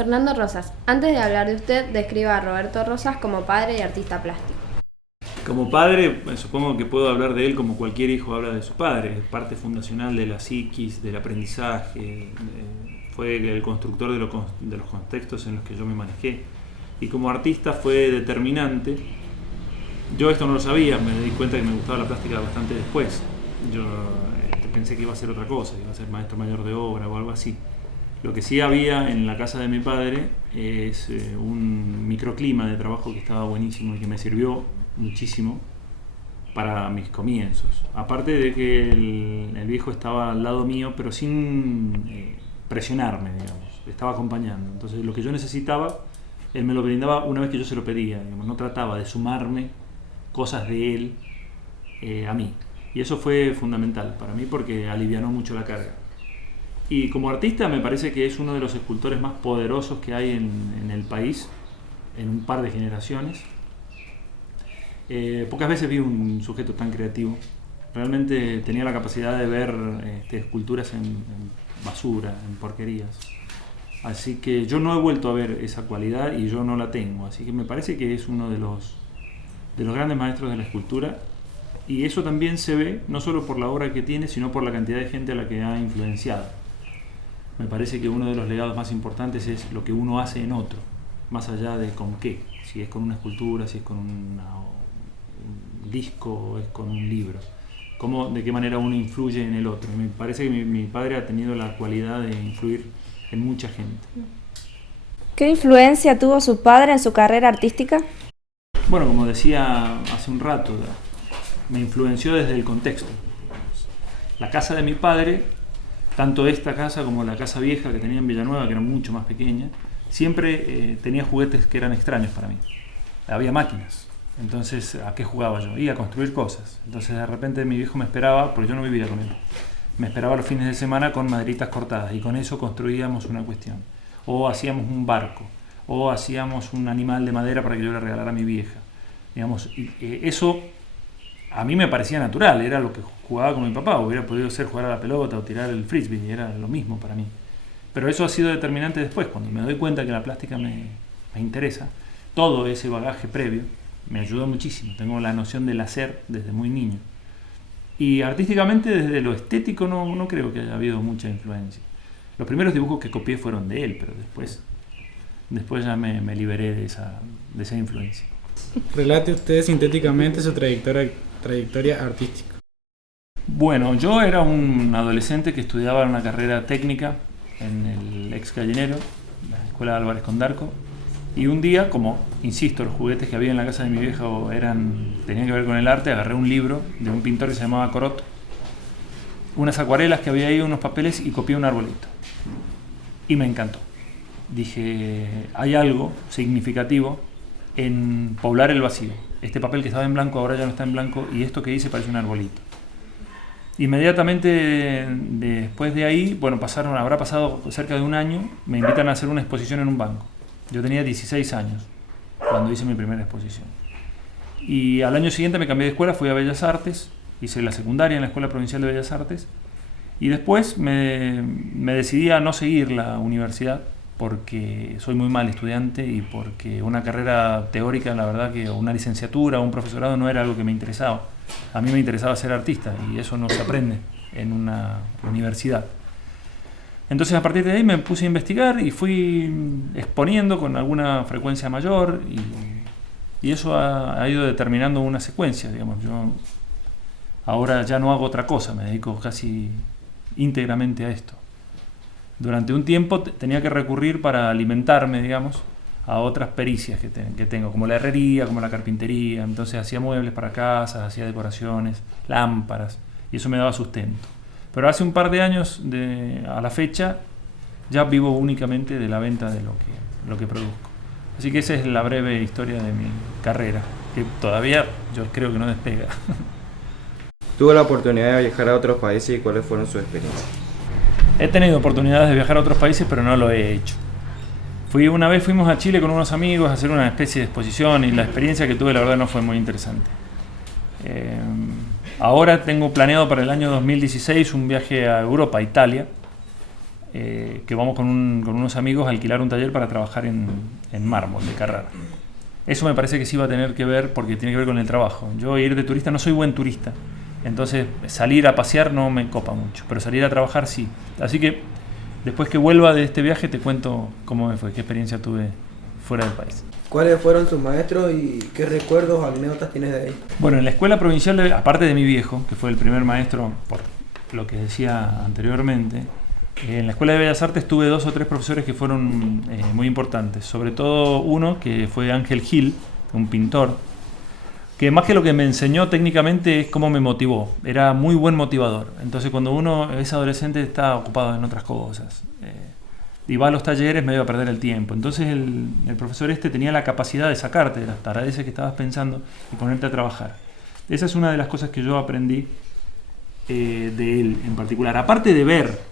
Fernando Rosas, antes de hablar de usted, describa a Roberto Rosas como padre y artista plástico. Como padre, supongo que puedo hablar de él como cualquier hijo habla de su padre. Es parte fundacional de la psiquis, del aprendizaje. Fue el constructor de los contextos en los que yo me manejé. Y como artista fue determinante. Yo esto no lo sabía, me di cuenta que me gustaba la plástica bastante después. Yo pensé que iba a ser otra cosa, iba a ser maestro mayor de obra o algo así. Lo que sí había en la casa de mi padre es un microclima de trabajo que estaba buenísimo y que me sirvió muchísimo para mis comienzos. Aparte de que el viejo estaba al lado mío, pero sin presionarme, digamos. Estaba acompañando. Entonces lo que yo necesitaba, él me lo brindaba una vez que yo se lo pedía. Digamos. No trataba de sumarme cosas de él a mí. Y eso fue fundamental para mí porque alivianó mucho la carga. Y como artista me parece que es uno de los escultores más poderosos que hay en el país, en un par de generaciones. Pocas veces vi un sujeto tan creativo. Realmente tenía la capacidad de ver esculturas en basura, en porquerías. Así que yo no he vuelto a ver esa cualidad y yo no la tengo. Así que me parece que es uno de los grandes maestros de la escultura. Y eso también se ve no solo por la obra que tiene, sino por la cantidad de gente a la que ha influenciado. Me parece que uno de los legados más importantes es lo que uno hace en otro, más allá de con qué, si es con una escultura, si es con un disco o es con un libro, de qué manera uno influye en el otro. Me parece que mi padre ha tenido la cualidad de influir en mucha gente. ¿Qué influencia tuvo su padre en su carrera artística? Bueno, como decía hace un rato, me influenció desde el contexto. La casa de mi padre, tanto esta casa como la casa vieja que tenía en Villanueva, que era mucho más pequeña, siempre tenía juguetes que eran extraños para mí. Había máquinas. Entonces, ¿a qué jugaba yo? Iba a construir cosas. Entonces, de repente mi viejo me esperaba, porque yo no vivía con él. Me esperaba los fines de semana con maderitas cortadas y con eso construíamos una cuestión. O hacíamos un barco, o hacíamos un animal de madera para que yo le regalara a mi vieja. Digamos, eso a mí me parecía natural, era lo que jugaba con mi papá, hubiera podido ser jugar a la pelota o tirar el frisbee, era lo mismo para mí. Pero eso ha sido determinante después, cuando me doy cuenta que la plástica me interesa, todo ese bagaje previo me ayudó muchísimo, tengo la noción del hacer desde muy niño. Y artísticamente, desde lo estético, no creo que haya habido mucha influencia. Los primeros dibujos que copié fueron de él, pero después ya me liberé de esa influencia. Relate usted sintéticamente su trayectoria artística. Bueno, yo era un adolescente que estudiaba una carrera técnica en el ex Gallinero, la escuela de Álvarez Condarco, y un día, como, insisto, los juguetes que había en la casa de mi viejo tenían que ver con el arte, agarré un libro de un pintor que se llamaba Corot, unas acuarelas que había ahí, unos papeles, y copié un arbolito. Y me encantó. Dije, hay algo significativo en poblar el vacío. Este papel que estaba en blanco ahora ya no está en blanco y esto que hice parece un arbolito. Inmediatamente después de ahí, bueno, habrá pasado cerca de un año, me invitan a hacer una exposición en un banco. Yo tenía 16 años cuando hice mi primera exposición. Y al año siguiente me cambié de escuela, fui a Bellas Artes, hice la secundaria en la Escuela Provincial de Bellas Artes y después me decidí a no seguir la universidad porque soy muy mal estudiante y porque una carrera teórica, la verdad que una licenciatura o un profesorado no era algo que me interesaba. A mí me interesaba ser artista y eso no se aprende en una universidad. Entonces a partir de ahí me puse a investigar y fui exponiendo con alguna frecuencia mayor y eso ha ido determinando una secuencia, digamos. Yo ahora ya no hago otra cosa, me dedico casi íntegramente a esto. Durante un tiempo tenía que recurrir para alimentarme, digamos, a otras pericias que tengo, como la herrería, como la carpintería. Entonces hacía muebles para casas, hacía decoraciones, lámparas, y eso me daba sustento. Pero hace un par de años a la fecha ya vivo únicamente de la venta de lo que produzco. Así que esa es la breve historia de mi carrera, que todavía yo creo que no despega. ¿Tuvo la oportunidad de viajar a otros países y cuáles fueron sus experiencias? He tenido oportunidades de viajar a otros países, pero no lo he hecho. Una vez fuimos a Chile con unos amigos a hacer una especie de exposición y la experiencia que tuve la verdad no fue muy interesante. Ahora tengo planeado para el año 2016 un viaje a Europa, a Italia, que vamos con unos amigos a alquilar un taller para trabajar en mármol de Carrara. Eso me parece que sí va a tener que ver, porque tiene que ver con el trabajo. Yo ir de turista, no soy buen turista, entonces salir a pasear no me copa mucho, pero salir a trabajar sí. Así que después que vuelva de este viaje te cuento cómo me fue, qué experiencia tuve fuera del país. ¿Cuáles fueron sus maestros y qué recuerdos o anécdotas tienes de ahí? Bueno, en la escuela provincial, aparte de mi viejo, que fue el primer maestro, por lo que decía anteriormente, en la Escuela de Bellas Artes tuve 2 o 3 profesores que fueron muy importantes. Sobre todo uno que fue Ángel Gil, un pintor, que más que lo que me enseñó técnicamente es cómo me motivó. Era muy buen motivador. Entonces cuando uno es adolescente está ocupado en otras cosas y va a los talleres medio a perder el tiempo. Entonces el profesor tenía la capacidad de sacarte de las taradeces que estabas pensando y ponerte a trabajar. Esa es una de las cosas que yo aprendí de él en particular. Aparte de ver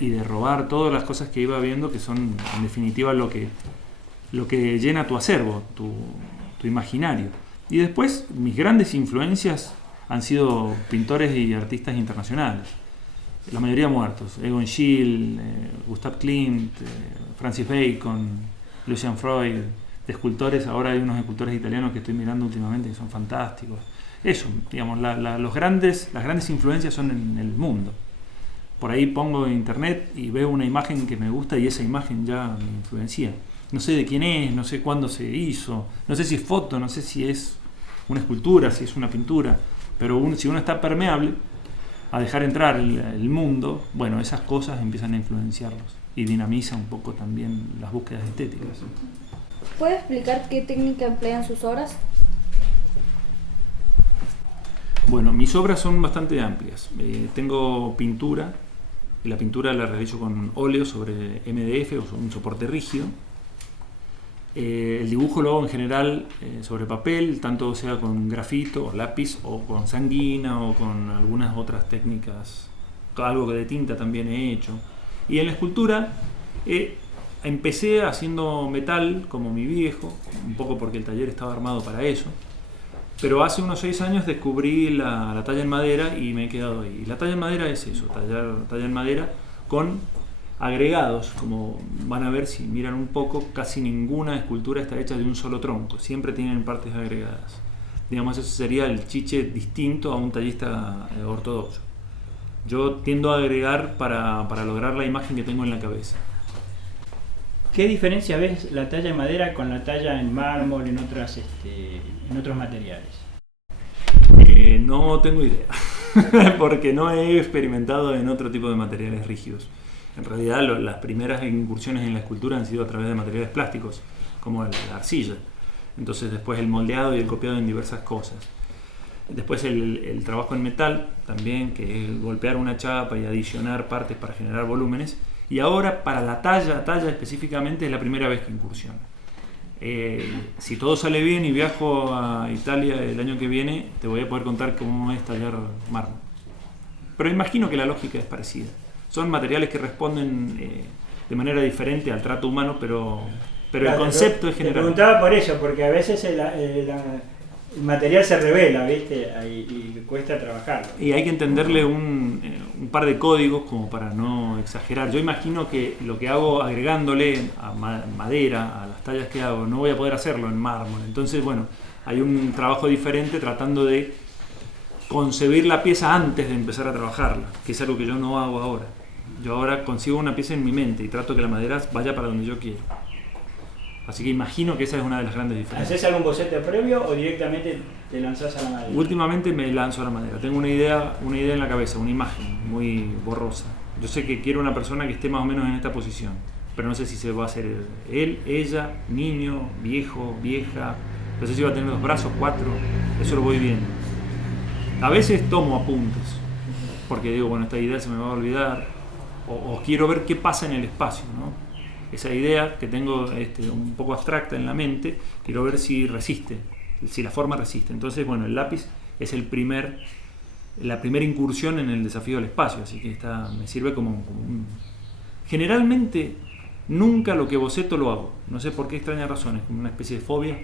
y de robar todas las cosas que iba viendo, que son en definitiva lo que llena tu acervo, tu imaginario. Y después mis grandes influencias han sido pintores y artistas internacionales, la mayoría muertos: Egon Schiele, Gustav Klimt, Francis Bacon, Lucian Freud. De escultores, ahora hay unos escultores italianos que estoy mirando últimamente que son fantásticos. Eso, digamos, las grandes influencias son en el mundo. Por ahí pongo en internet y veo una imagen que me gusta y esa imagen ya me influencia. No sé de quién es, no sé cuándo se hizo, no sé si es foto, no sé si es una escultura, si es una pintura, pero si uno está permeable a dejar entrar el mundo, bueno, esas cosas empiezan a influenciarlos y dinamiza un poco también las búsquedas estéticas. ¿Puede explicar qué técnica emplea en sus obras? Bueno, mis obras son bastante amplias. Tengo pintura, y la pintura la realizo con óleo sobre MDF o sobre un soporte rígido. El dibujo lo hago en general sobre papel, tanto sea con grafito o lápiz, o con sanguina, o con algunas otras técnicas, algo de tinta también he hecho. Y en la escultura empecé haciendo metal, como mi viejo, un poco porque el taller estaba armado para eso. Pero hace unos 6 años descubrí la talla en madera y me he quedado ahí. Y la talla en madera es eso, talla en madera con agregados. Como van a ver si miran un poco, casi ninguna escultura está hecha de un solo tronco, siempre tienen partes agregadas. Digamos, eso sería el chiche distinto a un tallista ortodoxo. Yo tiendo a agregar para lograr la imagen que tengo en la cabeza. ¿Qué diferencia ves la talla en madera con la talla en mármol, en otros materiales? No tengo idea, porque no he experimentado en otro tipo de materiales rígidos. En realidad las primeras incursiones en la escultura han sido a través de materiales plásticos, como la arcilla. Entonces después el moldeado y el copiado en diversas cosas. Después el trabajo en metal también, que es golpear una chapa y adicionar partes para generar volúmenes. Y ahora para la talla específicamente es la primera vez que incursiono. Si todo sale bien y viajo a Italia el año que viene, te voy a poder contar cómo es tallar mármol. Pero imagino que la lógica es parecida. Son materiales que responden de manera diferente al trato humano, pero claro, el concepto es general. Te preguntaba por eso, porque a veces el material se revela, ¿viste? Y cuesta trabajarlo. Y hay que entenderle un par de códigos como para no exagerar. Yo imagino que lo que hago agregándole a madera, a las tallas que hago, no voy a poder hacerlo en mármol. Entonces, bueno, hay un trabajo diferente tratando de concebir la pieza antes de empezar a trabajarla, que es algo que yo no hago ahora. Yo ahora consigo una pieza en mi mente y trato que la madera vaya para donde yo quiero. Así que imagino que esa es una de las grandes diferencias. ¿Haces algún boceto previo o directamente te lanzás a la madera? Últimamente me lanzo a la madera. Tengo una idea en la cabeza, una imagen muy borrosa. Yo sé que quiero una persona que esté más o menos en esta posición, pero no sé si se va a hacer él, ella, niño, viejo, vieja. No sé si va a tener 2 brazos, 4. Eso lo voy viendo. A veces tomo apuntes, porque digo, bueno, esta idea se me va a olvidar, o quiero ver qué pasa en el espacio, ¿no? Esa idea que tengo un poco abstracta en la mente, quiero ver si resiste, si la forma resiste. Entonces, bueno, el lápiz es la primera incursión en el desafío del espacio, así que me sirve como un... Generalmente, nunca lo que boceto lo hago, no sé por qué extrañas razones, como una especie de fobia,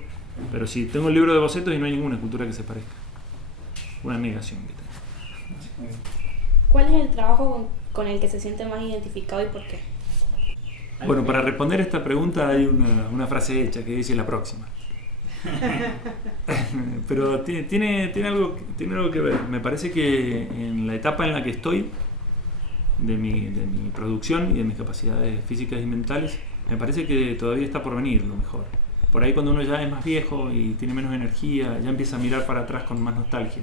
pero si tengo el libro de bocetos y no hay ninguna escultura que se parezca. Una negación que tengo. ¿Cuál es el trabajo con el que se siente más identificado y por qué? Bueno, para responder esta pregunta hay una frase hecha que dice la próxima. Pero tiene algo que ver. Me parece que en la etapa en la que estoy, de mi producción y de mis capacidades físicas y mentales, me parece que todavía está por venir lo mejor. Por ahí cuando uno ya es más viejo y tiene menos energía, ya empieza a mirar para atrás con más nostalgia.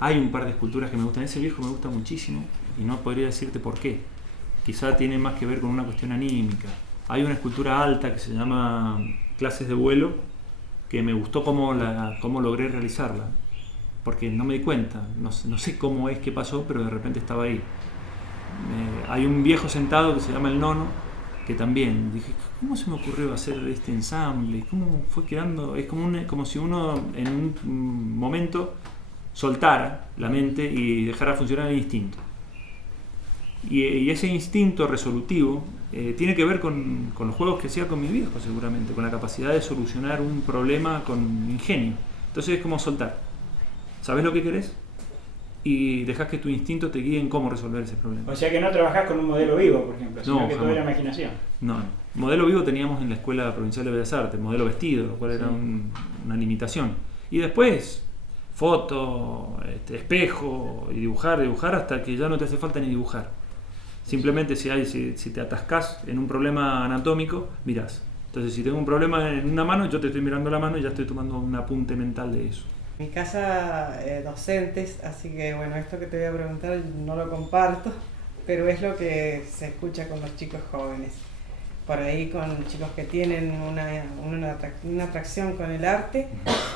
Hay un par de esculturas que me gustan. Ese viejo me gusta muchísimo y no podría decirte por qué. Quizá tiene más que ver con una cuestión anímica. Hay una escultura alta que se llama Clases de vuelo, que me gustó cómo logré realizarla, porque no me di cuenta, no sé cómo es que pasó, pero de repente estaba ahí. Hay un viejo sentado que se llama el Nono, que también dije, ¿cómo se me ocurrió hacer este ensamble? ¿Cómo fue quedando? Es como si uno en un momento soltara la mente y dejara funcionar el instinto. Y ese instinto resolutivo tiene que ver con los juegos que hacía con mi viejo, seguramente, con la capacidad de solucionar un problema con ingenio. Entonces es como soltar. ¿Sabes lo que querés? Y dejás que tu instinto te guíe en cómo resolver ese problema. O sea que no trabajás con un modelo vivo, por ejemplo, sino que todo era imaginación. No. Modelo vivo teníamos en la Escuela Provincial de Bellas Artes, modelo vestido, lo cual era una limitación. Y después, foto, espejo, y dibujar hasta que ya no te hace falta ni dibujar. Simplemente si te atascás en un problema anatómico, mirás. Entonces si tengo un problema en una mano, yo te estoy mirando la mano y ya estoy tomando un apunte mental de eso. En mi casa docentes, así que bueno, esto que te voy a preguntar no lo comparto, pero es lo que se escucha con los chicos jóvenes. Por ahí con chicos que tienen una atracción con el arte,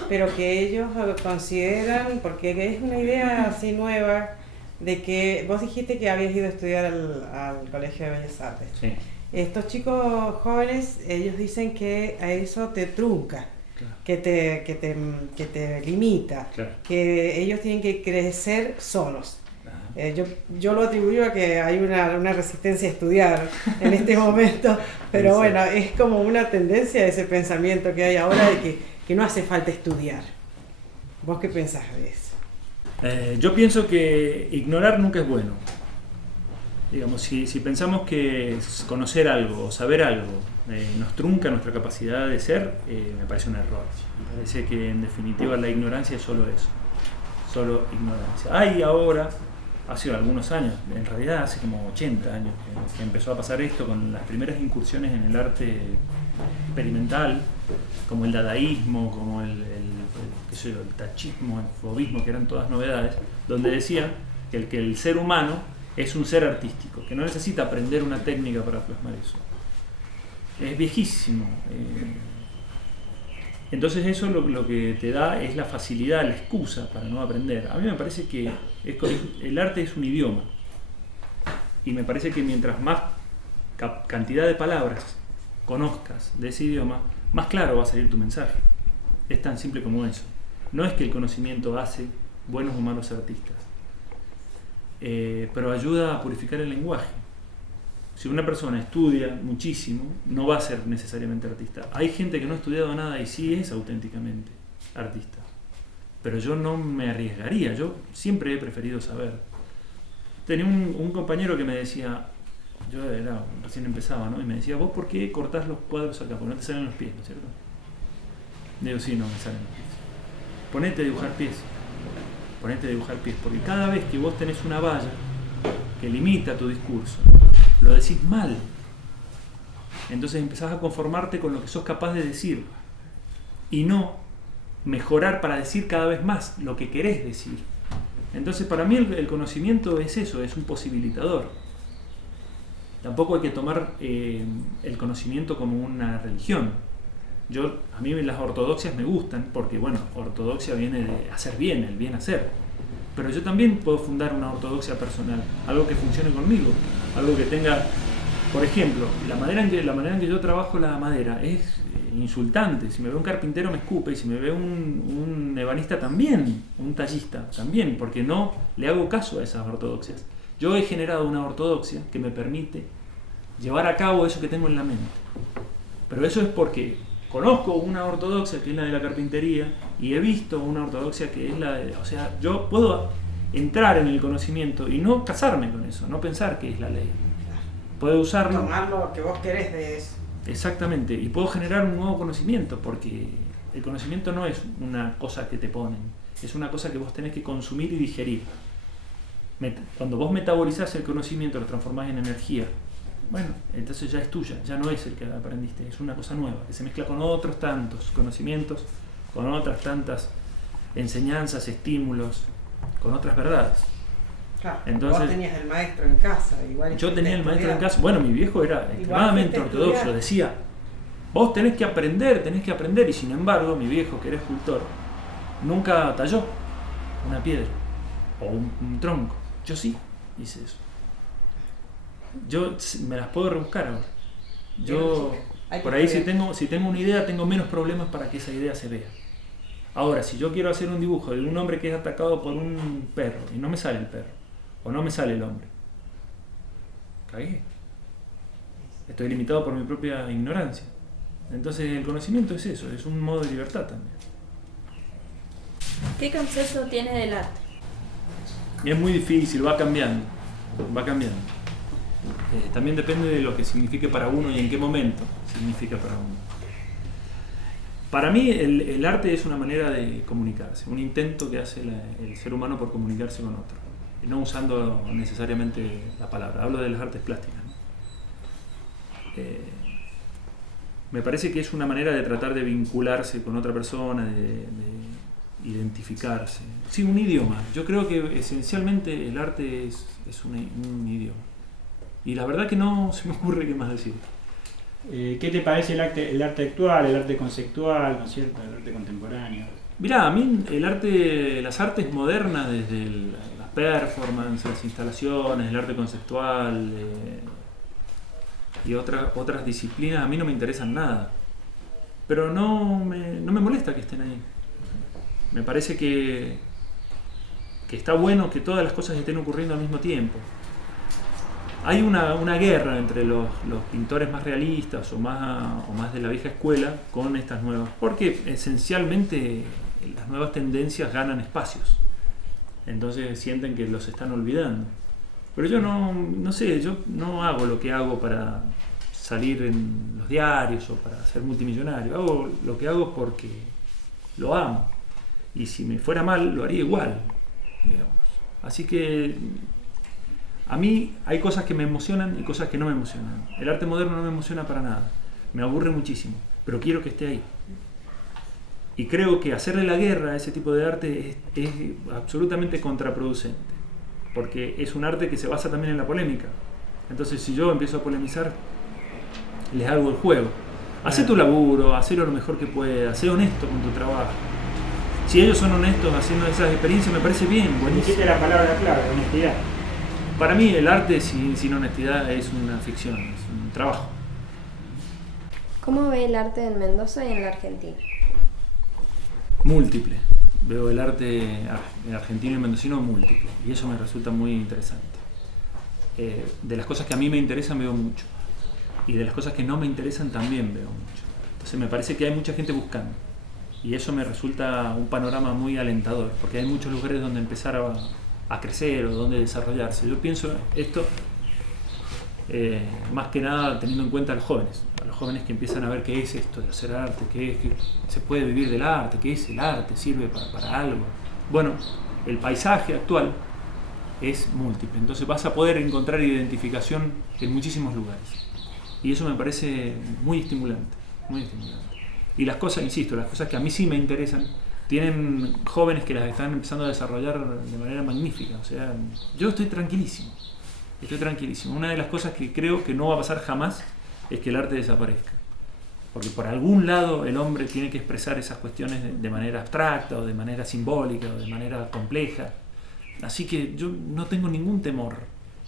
pero que ellos consideran, porque es una idea así nueva, de que vos dijiste que habías ido a estudiar al Colegio de Bellas Artes. Sí. Estos chicos jóvenes, ellos dicen que a eso te trunca. Claro. Que te limita, claro. Que ellos tienen que crecer solos. Yo lo atribuyo a que hay una resistencia a estudiar en este momento, pero bueno, es como una tendencia ese pensamiento que hay ahora de que no hace falta estudiar. ¿Vos qué pensás de eso? Yo pienso que ignorar nunca es bueno. Digamos, si pensamos que conocer algo o saber algo nos trunca nuestra capacidad de ser, me parece un error. Me parece que en definitiva la ignorancia es solo eso, solo ignorancia. Hay ahora, hace algunos años, en realidad hace como 80 años que empezó a pasar esto con las primeras incursiones en el arte experimental, como el dadaísmo, como el tachismo, el fauvismo, que eran todas novedades, donde decían que el ser humano es un ser artístico, que no necesita aprender una técnica para plasmar eso. Es viejísimo. Entonces eso lo que te da es la facilidad, la excusa para no aprender. A mí me parece que el arte es un idioma. Y me parece que mientras más cantidad de palabras conozcas de ese idioma, más claro va a salir tu mensaje. Es tan simple como eso. No es que el conocimiento hace buenos o malos artistas. Pero ayuda a purificar el lenguaje. Si una persona estudia muchísimo, no va a ser necesariamente artista. Hay gente que no ha estudiado nada y sí es auténticamente artista. Pero yo no me arriesgaría, yo siempre he preferido saber. Tenía un compañero que me decía, recién empezaba, ¿no? Y me decía, ¿vos por qué cortás los cuadros acá? Porque no te salen los pies, ¿no es cierto? Digo, sí, no me salen los pies. Ponete a dibujar pies. Porque cada vez que vos tenés una valla que limita tu discurso, lo decís mal. Entonces empezás a conformarte con lo que sos capaz de decir y no mejorar para decir cada vez más lo que querés decir. Entonces para mí el conocimiento es eso, es un posibilitador. Tampoco hay que tomar el conocimiento como una religión. A mí las ortodoxias me gustan porque, bueno, ortodoxia viene de hacer bien, el bien hacer. Pero yo también puedo fundar una ortodoxia personal, algo que funcione conmigo, algo que tenga, por ejemplo, la manera en que yo trabajo la madera es insultante. Si me ve un carpintero me escupe, y si me ve un ebanista también, un tallista también, porque no le hago caso a esas ortodoxias. Yo he generado una ortodoxia que me permite llevar a cabo eso que tengo en la mente. Pero eso es porque conozco una ortodoxia que es la de la carpintería y he visto una ortodoxia que es la de... O sea, yo puedo entrar en el conocimiento y no casarme con eso, no pensar que es la ley. Puedo usarlo. Tomar lo que vos querés de eso. Exactamente, y puedo generar un nuevo conocimiento, porque el conocimiento no es una cosa que te ponen, es una cosa que vos tenés que consumir y digerir. Cuando vos metabolizás el conocimiento, lo transformás en energía, bueno, entonces ya es tuya, ya no es el que aprendiste, es una cosa nueva, que se mezcla con otros tantos conocimientos, con otras tantas enseñanzas, estímulos, con otras verdades. Claro, entonces, vos tenías el maestro en casa. Igual yo tenía el maestro en casa. Bueno, mi viejo era extremadamente ortodoxo. Decía, vos tenés que aprender. Y sin embargo, mi viejo, que era escultor, nunca talló una piedra o un tronco. Yo sí hice eso. Yo me las puedo rebuscar ahora. Yo, por ahí, si tengo una idea, tengo menos problemas para que esa idea se vea. Ahora, si yo quiero hacer un dibujo de un hombre que es atacado por un perro y no me sale el perro, o no me sale el hombre, cagué. Estoy limitado por mi propia ignorancia. Entonces el conocimiento es eso, es un modo de libertad también. ¿Qué concepto tienes del arte? Y es muy difícil, va cambiando. También depende de lo que signifique para uno y en qué momento significa para uno. Para mí el arte es una manera de comunicarse, un intento que hace el ser humano por comunicarse con otro. Y no usando necesariamente la palabra, hablo de las artes plásticas, ¿no? Me parece que es una manera de tratar de vincularse con otra persona, de identificarse. Sí, un idioma. Yo creo que esencialmente el arte es un idioma. Y la verdad que no se me ocurre qué más decir. ¿Qué te parece el arte actual, el arte conceptual, ¿no es cierto? El arte contemporáneo? Mirá, a mí las artes modernas, desde las performances, las instalaciones, el arte conceptual y otras disciplinas, a mí no me interesan nada. Pero no me molesta que estén ahí. Me parece que está bueno que todas las cosas estén ocurriendo al mismo tiempo. Hay una guerra entre los pintores más realistas o más de la vieja escuela con estas nuevas, porque esencialmente las nuevas tendencias ganan espacios, entonces sienten que los están olvidando. Pero yo no sé, yo no hago lo que hago para salir en los diarios o para ser multimillonario, hago lo que hago porque lo amo, y si me fuera mal lo haría igual, digamos. Así que a mí hay cosas que me emocionan y cosas que no me emocionan. El arte moderno no me emociona para nada. Me aburre muchísimo, pero quiero que esté ahí. Y creo que hacerle la guerra a ese tipo de arte es absolutamente contraproducente, porque es un arte que se basa también en la polémica. Entonces, si yo empiezo a polemizar, les hago el juego. Hacé tu laburo, hacelo lo mejor que puedas, sé honesto con tu trabajo. Si ellos son honestos haciendo esas experiencias, me parece bien, buenísimo. Dijiste la palabra clave, honestidad. Para mí el arte sin honestidad es una ficción, es un trabajo. ¿Cómo ve el arte en Mendoza y en la Argentina? Múltiple. Veo el arte en argentino y mendocino múltiple, y eso me resulta muy interesante. De las cosas que a mí me interesan veo mucho, y de las cosas que no me interesan también veo mucho. Entonces me parece que hay mucha gente buscando, y eso me resulta un panorama muy alentador, porque hay muchos lugares donde empezar a crecer o donde desarrollarse. Yo pienso esto más que nada teniendo en cuenta a los jóvenes que empiezan a ver qué es esto de hacer arte, que se puede vivir del arte, qué es el arte, sirve para algo. Bueno, el paisaje actual es múltiple, entonces vas a poder encontrar identificación en muchísimos lugares, y eso me parece muy estimulante, muy estimulante. Y las cosas, insisto, las cosas que a mí sí me interesan tienen jóvenes que las están empezando a desarrollar de manera magnífica. O sea, yo estoy tranquilísimo. Una de las cosas que creo que no va a pasar jamás es que el arte desaparezca, porque por algún lado el hombre tiene que expresar esas cuestiones de manera abstracta o de manera simbólica o de manera compleja. Así que yo no tengo ningún temor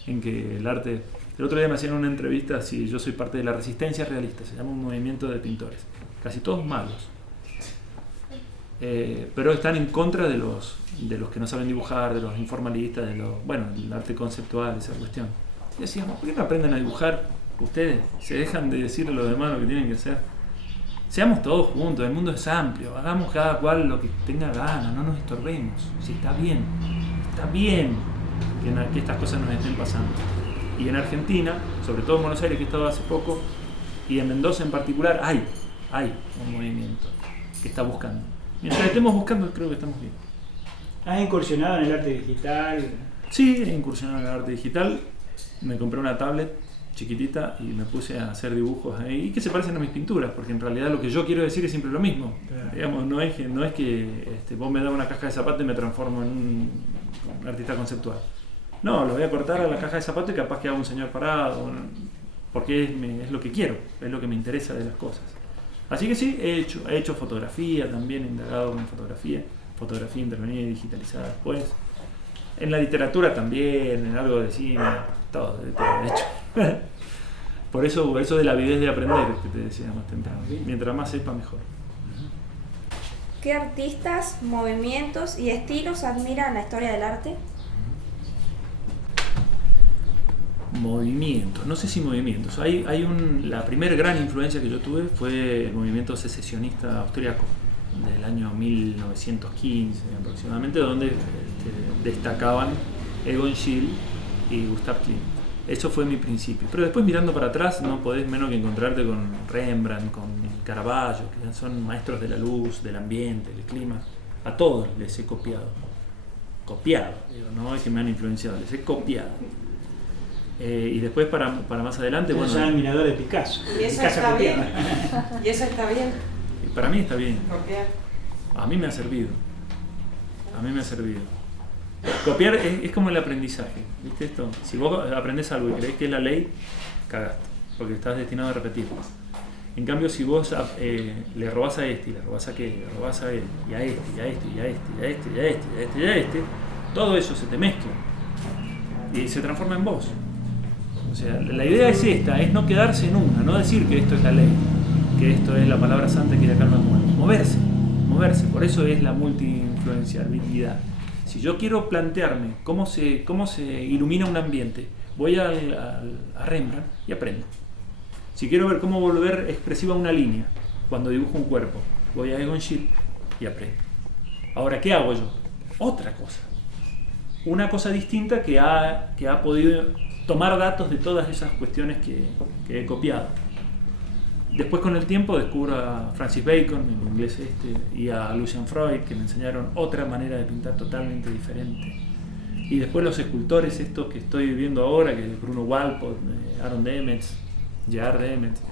en que el arte... El otro día me hacían una entrevista si yo soy parte de la resistencia realista, se llama un movimiento de pintores, casi todos malos. Pero están en contra de los que no saben dibujar, de los informalistas, el arte conceptual, esa cuestión. Y decíamos, ¿por qué no aprenden a dibujar ustedes? Se dejan de decirle a los demás lo que tienen que hacer. Seamos todos juntos, el mundo es amplio, hagamos cada cual lo que tenga ganas, no nos estorbemos. Si está bien, está bien que estas cosas nos estén pasando. Y en Argentina, sobre todo en Buenos Aires, que he estado hace poco, y en Mendoza en particular, hay un movimiento que está buscando. Mientras estemos buscando, creo que estamos bien. ¿Has incursionado en el arte digital? Sí, he incursionado en el arte digital. Me compré una tablet chiquitita y me puse a hacer dibujos ahí que se parecen a mis pinturas, porque en realidad lo que yo quiero decir es siempre lo mismo. Claro. Digamos, no es que vos me das una caja de zapatos y me transformo en un artista conceptual. No, lo voy a cortar a la caja de zapatos y capaz que hago un señor parado, porque es lo que quiero, es lo que me interesa de las cosas. Así que sí, he hecho fotografía también, he indagado en fotografía intervenida y digitalizada después. En la literatura también, en algo de cine, todo he hecho. Por eso de la avidez de aprender que te decía más temprano. Mientras más sepa, mejor. ¿Qué artistas, movimientos y estilos admiran en la historia del arte? Movimientos, no sé si movimientos. La primera gran influencia que yo tuve fue el movimiento secesionista austriaco del año 1915 aproximadamente, donde destacaban Egon Schiele y Gustav Klimt. Eso fue mi principio. Pero después, mirando para atrás, no podés menos que encontrarte con Rembrandt, con Caravaggio, que son maestros de la luz, del ambiente, del clima. A todos les he copiado. Digo, no es que me han influenciado, les he copiado. Y después para más adelante, bueno, soy admirador de Picasso. Y eso está bien. Y eso está bien. Para mí está bien. Copiar. A mí me ha servido. Copiar es como el aprendizaje, ¿viste esto? Si vos aprendés algo y creés que es la ley, cagaste, porque estás destinado a repetirlo. En cambio, si vos le robás a este, y le robás a aquel, y le robás a él, y a este, y a este, y a este, y a este, y a este, y a este, y a este, todo eso se te mezcla y se transforma en vos. O sea, la idea es esta, es no quedarse en una, no decir que esto es la ley, que esto es la palabra santa que de acá no mueve. Moverse, por eso es la multi-influenciabilidad. Si yo quiero plantearme cómo se ilumina un ambiente, voy a Rembrandt y aprendo. Si quiero ver cómo volver expresiva una línea cuando dibujo un cuerpo, voy a Egon Schiele y aprendo. Ahora, ¿qué hago yo? Otra cosa. Una cosa distinta que ha podido tomar datos de todas esas cuestiones que he copiado. Después, con el tiempo, descubro a Francis Bacon, en inglés y a Lucian Freud, que me enseñaron otra manera de pintar totalmente diferente. Y después los escultores estos que estoy viendo ahora, que es Bruno Walpole, Aaron Demetz, Gerard Demetz.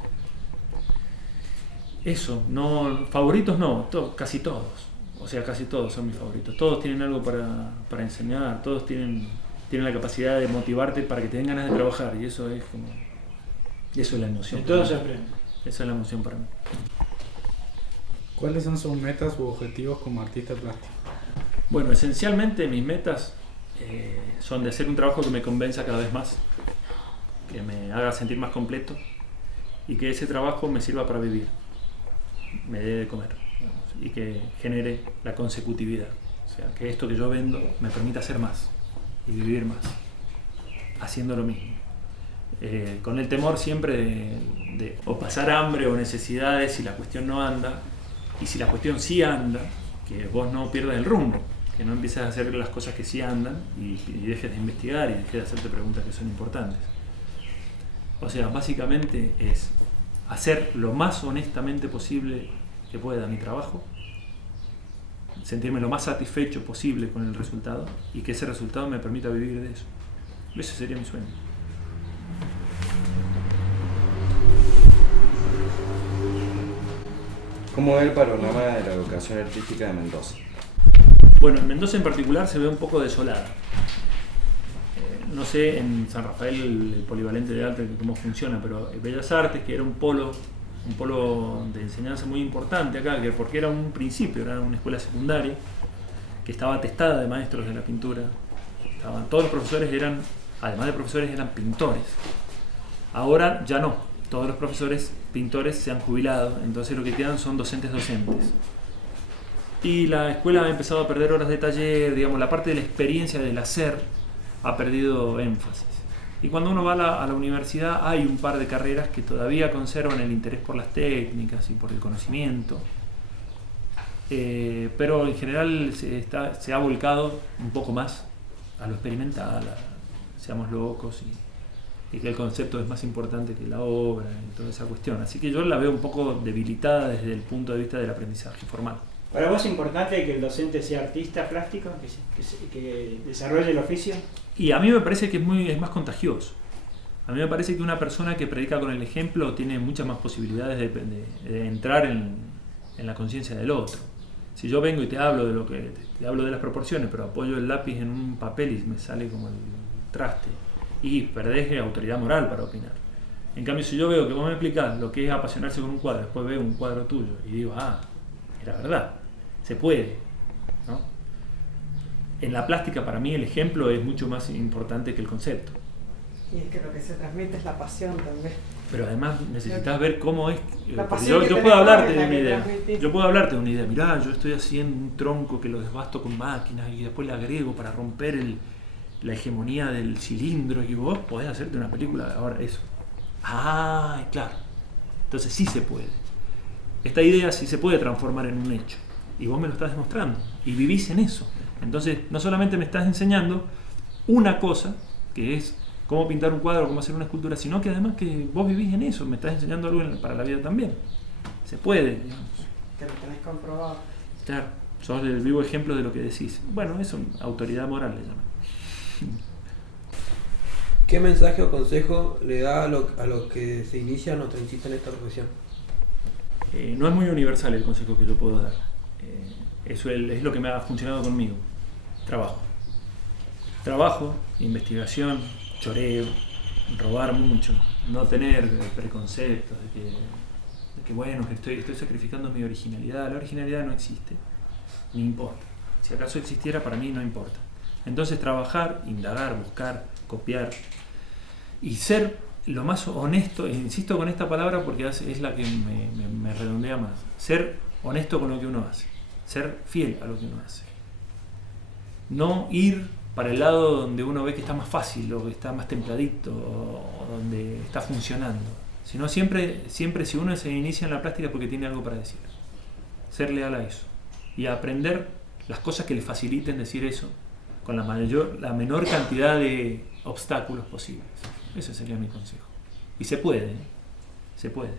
Eso, no, favoritos no, casi todos. O sea, casi todos son mis favoritos. Todos tienen algo para enseñar, todos tienen la capacidad de motivarte para que te den ganas de trabajar. Y eso es la emoción. De todos se aprende. Esa es la emoción para mí. ¿Cuáles son sus metas u objetivos como artista plástico? Bueno, esencialmente mis metas son de hacer un trabajo que me convenza cada vez más, que me haga sentir más completo y que ese trabajo me sirva para vivir, me dé de comer, digamos, y que genere la consecutividad. O sea, que esto que yo vendo me permita hacer más y vivir más, haciendo lo mismo. Con el temor siempre de o pasar hambre o necesidades si la cuestión no anda, y si la cuestión sí anda, que vos no pierdas el rumbo, que no empieces a hacer las cosas que sí andan y dejes de investigar y dejes de hacerte preguntas que son importantes. O sea, básicamente es hacer lo más honestamente posible que pueda mi trabajo, sentirme lo más satisfecho posible con el resultado y que ese resultado me permita vivir de eso. Ese sería mi sueño. ¿Cómo ve el panorama de la educación artística de Mendoza? Bueno, en Mendoza en particular se ve un poco desolada. No sé en San Rafael el polivalente de arte cómo funciona, pero Bellas Artes, que era un polo de enseñanza muy importante acá, porque era un principio, era una escuela secundaria que estaba atestada de maestros de la pintura. Todos los profesores además de profesores, eran pintores. Ahora ya no. Todos los profesores pintores se han jubilado, entonces lo que quedan son docentes. Y la escuela ha empezado a perder horas de taller, digamos, la parte de la experiencia del hacer ha perdido énfasis. Y cuando uno va a la universidad hay un par de carreras que todavía conservan el interés por las técnicas y por el conocimiento, pero en general se ha volcado un poco más a lo experimental, seamos locos y que el concepto es más importante que la obra y toda esa cuestión. Así que yo la veo un poco debilitada desde el punto de vista del aprendizaje formal. ¿Para vos es importante que el docente sea artista plástico, que desarrolle el oficio? Y a mí me parece que es más contagioso. A mí me parece que una persona que predica con el ejemplo tiene muchas más posibilidades de entrar en la conciencia del otro. Si yo vengo y te hablo de las proporciones, pero apoyo el lápiz en un papel y me sale como el traste, y perdés autoridad moral para opinar. En cambio, si yo veo que vos me explicás lo que es apasionarse con un cuadro, después veo un cuadro tuyo y digo, era verdad, se puede, ¿no? En la plástica, para mí, el ejemplo es mucho más importante que el concepto. Y es que lo que se transmite es la pasión también. Pero además necesitas ver cómo es. Yo puedo hablarte de una idea. Yo puedo hablarte de una idea. Mirá, yo estoy haciendo un tronco que lo desbasto con máquinas y después le agrego para romper la hegemonía del cilindro. Y vos podés hacerte una película ahora eso. Claro. Entonces sí se puede. Esta idea sí se puede transformar en un hecho. Y vos me lo estás demostrando. Y vivís en eso. Entonces no solamente me estás enseñando una cosa, que es cómo pintar un cuadro, cómo hacer una escultura, sino que además que vos vivís en eso, me estás enseñando algo para la vida también. Se puede, digamos. Que lo tenés comprobado. Claro, sos el vivo ejemplo de lo que decís. Bueno, eso autoridad moral le llaman. ¿Qué mensaje o consejo le da a los que se inician o transitan esta profesión? No es muy universal el consejo que yo puedo dar. Eso es lo que me ha funcionado conmigo. Trabajo, investigación, choreo, robar mucho, no tener preconceptos de que bueno, que estoy sacrificando mi originalidad. La originalidad no existe, ni importa. Si acaso existiera, para mí no importa. Entonces trabajar, indagar, buscar, copiar y ser lo más honesto, e insisto con esta palabra porque es la que me redondea más, ser honesto con lo que uno hace, ser fiel a lo que uno hace. No ir para el lado donde uno ve que está más fácil o que está más templadito o donde está funcionando, sino siempre si uno se inicia en la plástica es porque tiene algo para decir. Ser leal a eso y aprender las cosas que le faciliten decir eso con la menor cantidad de obstáculos posibles. Ese sería mi consejo. Y se puede, ¿eh? Se puede.